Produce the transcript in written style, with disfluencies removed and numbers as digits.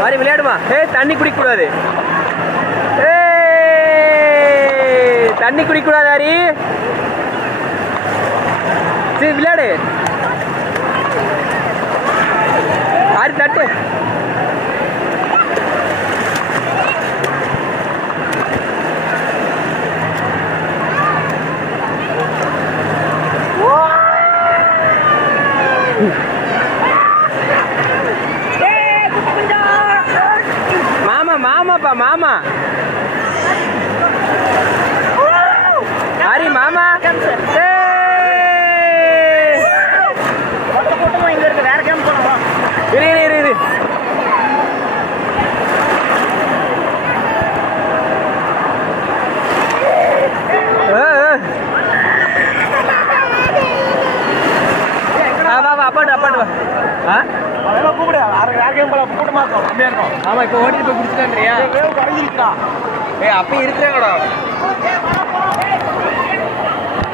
மாதிரி விளையாடுமா? தண்ணி குடிக்கக்கூடாது. தண்ணி குடிக்கக்கூடாது ஹரி. சரி விளையாடு. ஹரி தட்டு. மாமாப்பா மாமா. ஹரி மாமா. கூட்டமா இங்க இருக்கு. வேற கேம் போனோம். இரு இரு இரு. அப்பாட்டு அப்பாட்டு வா. அதெல்லாம் கூப்பிடு. வேற கேம் போல கூட்டமா இருக்கும். கம்மியா இருக்கும். ஆமா இப்போ ஓட்டிட்டு போய் குடிச்சிட்டான்றியா? கரைஞ்சிருக்கா. அப்பயும் இருக்கிறாங்கடா.